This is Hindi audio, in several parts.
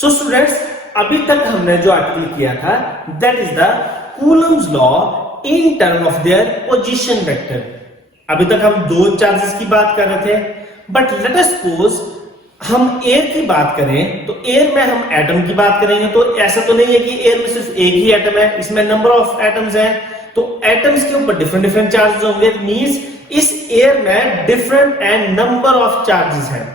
सो स्टूडेंट्स, अभी तक हमने जो आर्टिकल किया था that is the Coulomb's law in term of their position vector. अभी तक हम दो चार्जेस की बात कर रहे थे, बट लेट अस सपोज हम एयर की बात करें तो एयर में हम एटम की बात करेंगे। तो ऐसा तो नहीं है कि एयर में सिर्फ एक ही एटम है, इसमें नंबर ऑफ एटम्स हैं, तो एटम्स के ऊपर डिफरेंट डिफरेंट चार्जेस होंगे। मींस इस एयर में different and number of charges हैं।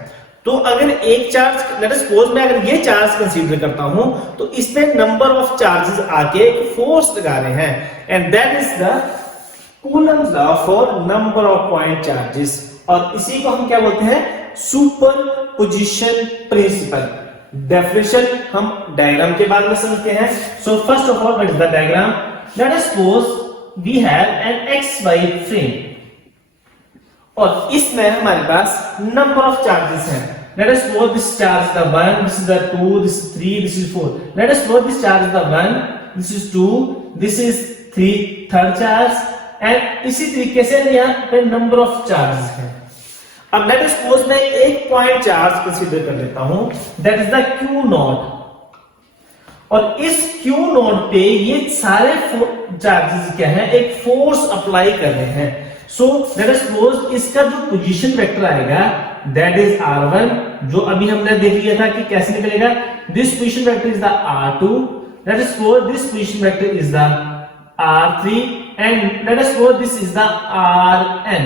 तो अगर एक चार्ज लेट अस सपोज मैं अगर ये चार्ज कंसीडर करता हूं तो इसमें नंबर ऑफ चार्जेस आके एक फोर्स लगा रहे हैं, and that is the Coulomb's law for number of point charges. और इसी को हम क्या बोलते हैं? Superposition principle. डेफिनेशन हम डायग्राम के बाद में समझते हैं। So first of all what is the diagram? Let us suppose we have an XY frame और इसमें हमारे पास नंबर ऑफ चार्जेस हैं। Let us suppose this charge is the 1, this is the 2, this is 3, this is 4. Let us suppose this charge is the 1, this is 2, this is 3, third charge, and इसी तरीके से यहाँ पे नंबर ऑफ चार्जेस हैं। अब let us suppose मैं एक पॉइंट चार्ज कंसीडर कर लेता हूँ, that is the Q0, और इस Q0 पे ये सारे चार्जेस क्या है? एक फोर्स अप्लाई कर रहे हैं। सो लेट अस सपोज इसका जो पोजीशन वेक्टर आएगा दैट इज R1, जो अभी हमने देख लिया था कि कैसे निकलेगा। This position vector is the R2, late us suppose this position vector is the R3 and let us suppose this is the Rn।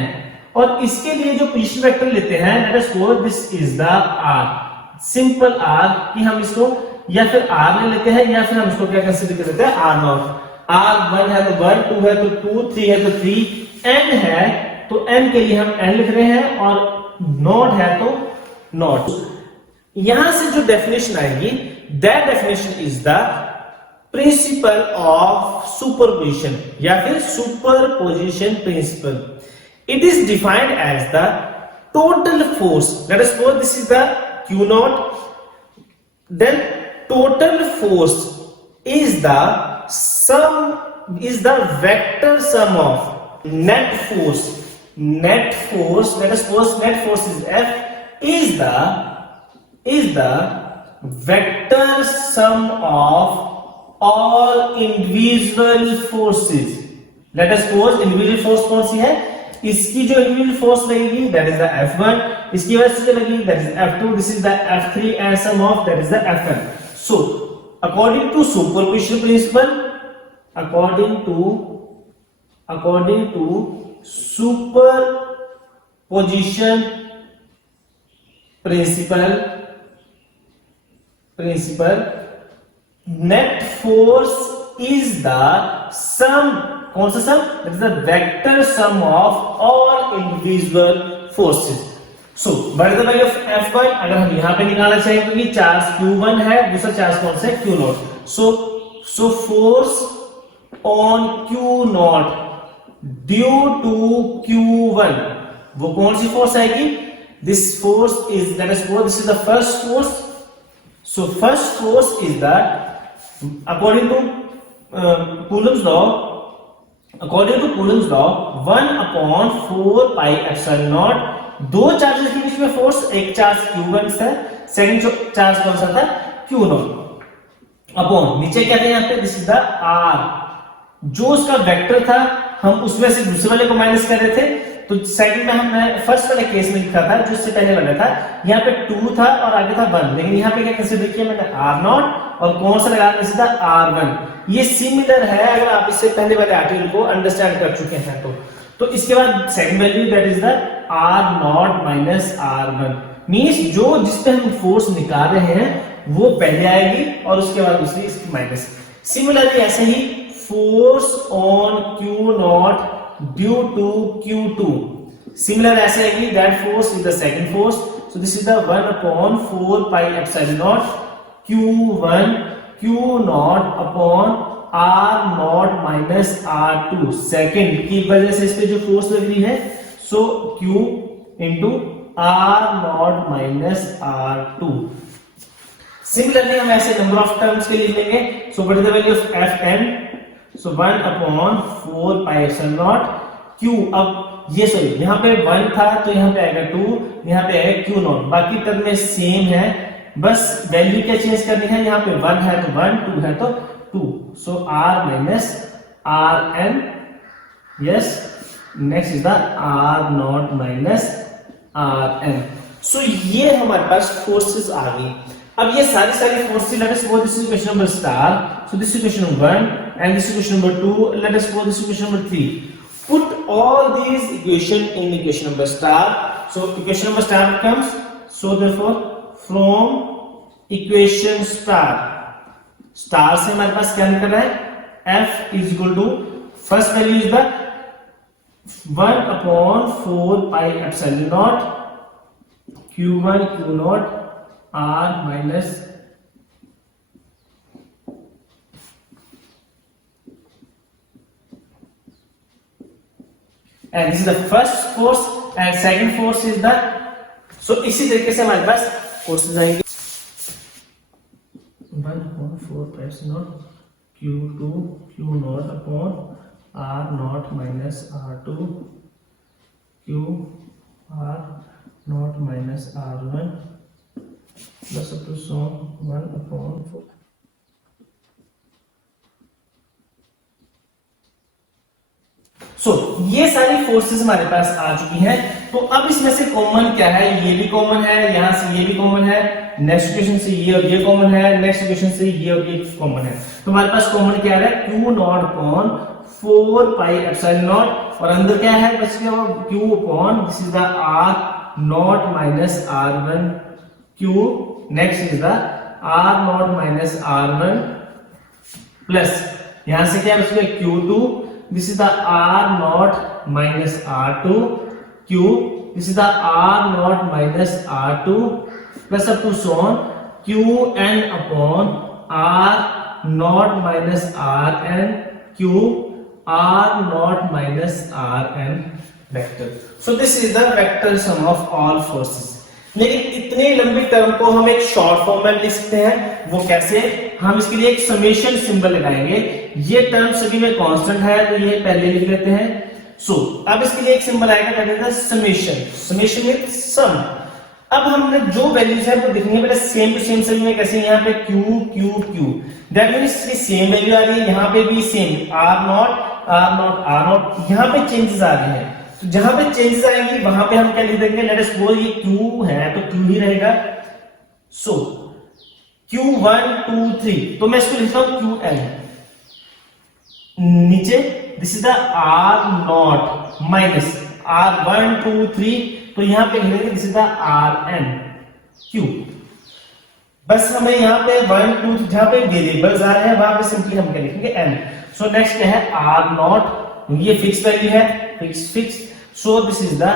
और इसके लिए जो पोजीशन वेक्टर लेते हैं late us suppose this is the R, simple R, कि हम इसको या फिर R ले लेते हैं या फिर हम इसको क्या कंसीडर कर लेते हैं? R0। R1 है तो 1, 2 है तो 2, 3 है तो 3, n है तो n के लिए हम n लिख रहे हैं और नॉट है तो नॉट। यहां से जो डेफिनेशन आएगी that definition is the principle of superposition या फिर superposition principle. It is defined as the total force. Let us suppose this is the Q0, then total force is the sum, is the vector sum of net force, let us suppose net force is F, is the vector sum of all individual forces। let us suppose individual force कौन सी है? इसकी जो individual force लगेगी that is the F1, इसकी वजह से लगेगी that is F2, this is the F3 and sum of that is the Fn। so according to superposition principle, according to superposition principle, net force is the sum, कौन सा sum? That is the vector sum of all individual forces। so what is the value of F1? अगर हम यहाँ पे निकालना चाहें क्योंकि चार्ज Q1 है, दूसरा चार्ज कौन सा है? Q0। so force on Q0 due to Q1, वो कौन सी फोर्स आएगी? this force is, let us suppose this is the first force। so first force is that according to Coulomb's law 1/4 pi epsilon naught। दो चार्जेस के बीच में फोर्स, एक चार्ज Q1 था, सेकंड चार्ज कौन सा था? Q0 अपॉन नीचे क्या था यहाँ पे? दिस इज द R, जो उसका वेक्टर था हम उसमें से दूसरे वाले को माइनस कर रहे थे। तो सेकंड में हमने फर्स्ट वाले केस में लिखा था जो इससे पहले वाला था, यहाँ पे 2 था और आगे था 1, लेकिन यहाँ पे क्या कंसीडर किया मैंने? R0 और कौन सा लगा दिया? सीधा R1। ये सिमिलर है अगर आप इससे पहले वाले आर्टिकल को अंडरस्टैंड कर चुके हैं तो इसके बाद second value that is the R0 minus R1, means जो जिस पे हम फोर्स निकाल रहे हैं वो पहले आएगी और उसके बाद दूसरी इसकी माइनस। सिमिलरली ऐसे ही force on Q0 due to Q2, similar ऐसे आएगी that force is the second force. So this is the 1/4 pi epsilon naught Q1 Q0 upon R0 minus R2, second की वजह से इस पे जो फोर्स लग रही है। सो Q into R0 minus R2। Similarly हम ऐसे नंबर ऑफ टर्म्स के लिए लेंगे। So what is the value of Fn? So 1/4 pi epsilon naught Q। अब ये सॉरी यहाँ पे 1 था तो यहाँ पे आएगा 2, यहाँ पे आएगा Q0, बाकी टर्म में सेम है बस वैल्यू क्या चेंज करनी है, यहाँ पे 1 है तो 1, 2 है तो 2, so r minus R N, yes, next is the r naught minus R N. So ये हमारे पास फोर्सेस आ गई। अब ये सारी forces, let us suppose this is question number star, so this is question number 1 and this is question number 2, let us suppose this is question number 3। Put all these equation in equation number star. So equation number star becomes, so therefore from equation star से हमारे पास क्या निकल रहा है, f is equal to, first value is the 1 upon 4 pi epsilon naught q1 q naught r minus and this is the first force and second force is the, so इसी तरीके से हमारे पास फोर्सेस आएंगे 1 upon 4 pi epsilon q2 q naught upon r naught minus r2 q r naught minus r1 plus up to so 1 upon 4। सो ये सारी फोर्सेस हमारे पास आ चुकी हैं। तो अब इसमें से कॉमन क्या है, ये भी कॉमन है, यहां से ये भी कॉमन है, नेक्स्ट इक्वेशन से ये और ये कॉमन है, नेक्स्ट इक्वेशन से ये और ये कॉमन है। तो हमारे पास कॉमन क्या है, q not upon 4 pi epsilon not, और अंदर क्या है बस q upon this is the r naught minus r1 q, next is the r naught minus r1 plus यहां से क्या बच गया q2, this is the r naught minus r2 q, this is the r naught minus r2 plus up to so on qn upon r naught minus rn q r naught minus rn vector। so this is the vector sum of all forces। लेकिन इतने लंबी टर्म को हम एक शॉर्ट फॉर्म में लिख सकते हैं, वो कैसे, हम इसके लिए एक समेशन सिंबल लगाएंगे। ये टर्म सभी में कांस्टेंट है तो ये पहले लिख लेते हैं। सो अब इसके लिए एक सिंबल आएगा, that is the summation, summation with sum. अब हमने जो वैल्यूज है वो लिखनी है पहले सेम टू सेम सभी में, कैसे यहाँ पे q q q, that means इसकी सेम वैल्यू आ रही है, यहाँ पे भी सेम r नॉट, यहाँ पे चेंजेस आ रहे हैं। तो जहां पे चेंजेस आएंगी वहां पे हम क्या लिख देंगे, लेट अस सपोज ये q है तो q ही रहेगा। सो q1 2 3, तो मैं इसको लिखता हूं qn, नीचे this is the r naught minus r1 2 3, तो यहां पे लिखेंगे this is the rn q। बस हमें यहां पे 1 2 जहां पे वेरिएबल्स आ रहे हैं वहां पे सिंपली हम क्या लिखेंगे n। सो नेक्स्ट क्या है r नॉट, ये फिक्स वैल्यू है, fix, so this is the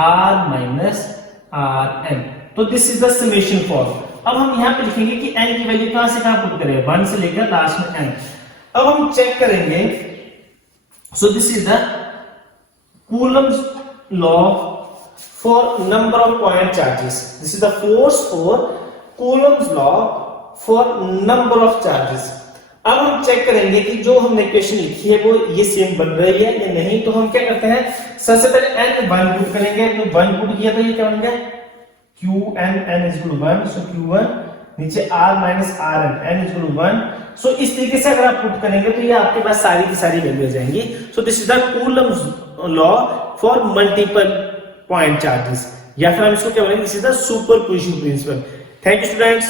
r minus rn। तो this is the summation form। अब हम यहाँ पे लिखेंगे कि n की वैल्यू कहां से कहां पुट करें, 1 से लेकर लास्ट में n। अब हम चेक करेंगे, so this is the Coulomb's law for number of point charges, this is the force for Coulomb's law for number of charges। अब हम चेक करेंगे कि जो हमने इक्वेशन लिखी है वो ये सेम बन रही है या नहीं। तो हम क्या करते हैं, सबसे पहले n 1 पुट करेंगे, तो 1 पुट किया तो ये क्या बन गया qn, n is equal to 1, so q1, नीचे r minus rn, n is equal to 1। सो इस तरीके से अगर आप पुट करेंगे तो ये आपके पास सारी की सारी वैल्यू आ जाएंगी। सो this is the Coulomb's law for multiple point charges, या फिर हम इसको क्या बोलेंगे, this is the superposition principle. Thank you students.